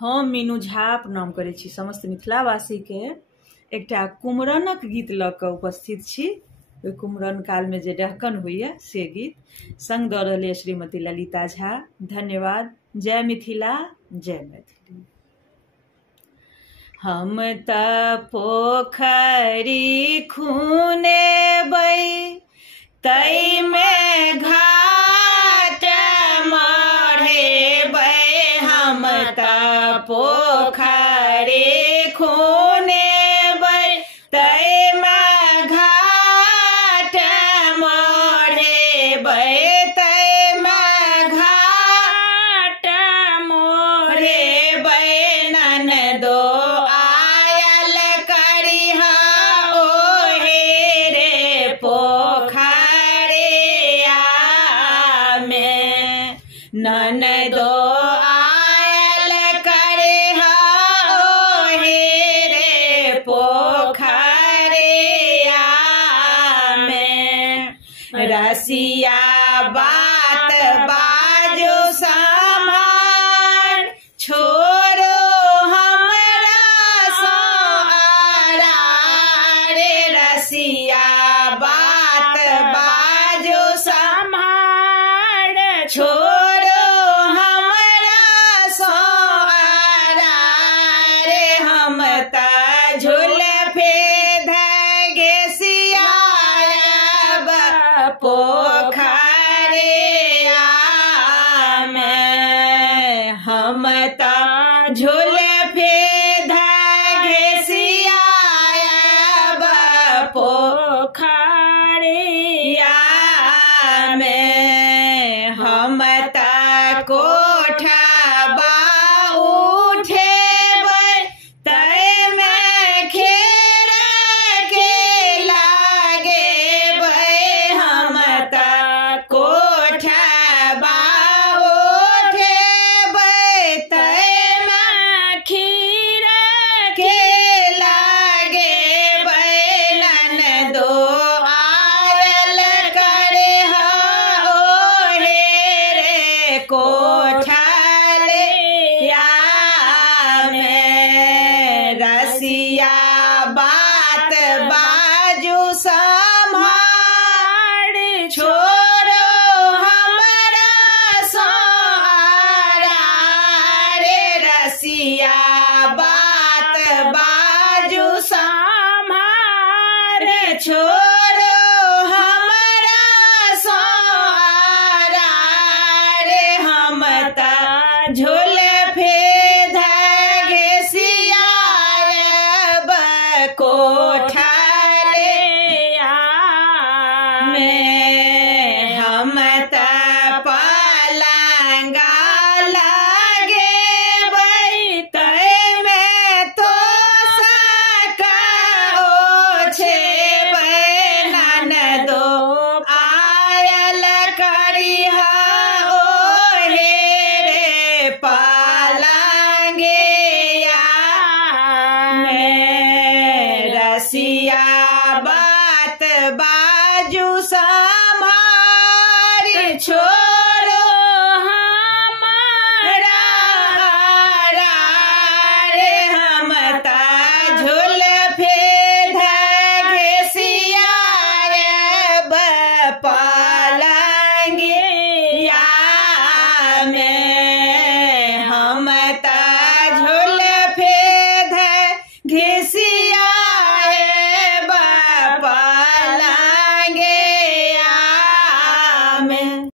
हम मीनू झा प्रणाम करै छी समस्त मिथिलावासी के एकटा कुमरनक गीत लऽ कऽ उपस्थित छी। ओहि कुमरन काल में जे डहकन होइए से गीत संग दऽ रहल अछि श्रीमती ललिता झा। धन्यवाद। जय मिथिला, जय मैथिली। हम त पोखरी खुनेबै तै में घाट मढ़ेबै। हम त पोखरी खुनेबै तै में घाट मढ़ेबै। तै में घाट मढ़ेबै। ननदो आयल करिहा ओहे रे पोखरिया में। ननदो आयल करिहा ओहे रे पोखरिया में। रसिया बात बाजो सामान छोड़ो हमरा सहारा रे। रसिया बात बाजो सामान छोड़ो हमरा सहारा रे। हम त झुलफे धगेसियाब पोखरिया में। हम त झुलफे धगेसियाब पोखरिया में। हम त कोठबा उठेबै तै में खेर के लागेबै। हम त कोठबा उठेबै तै में खीर के लागेबै। ननदो आयल करिहा ओहे रे कोठलिया में। रसिया बात बाजू सम्हार छोड़ो हमरा सहारा रे। रसिया बात बाजू सम्हार छोड़ो हमरा सहारा रे। हम त झुलफे धगेसियाब कोठलिया में। हम त पलंगा लगेबै तै में तोशक ओछेबै। ननदो आयल करिहा ओहे रे पलंगे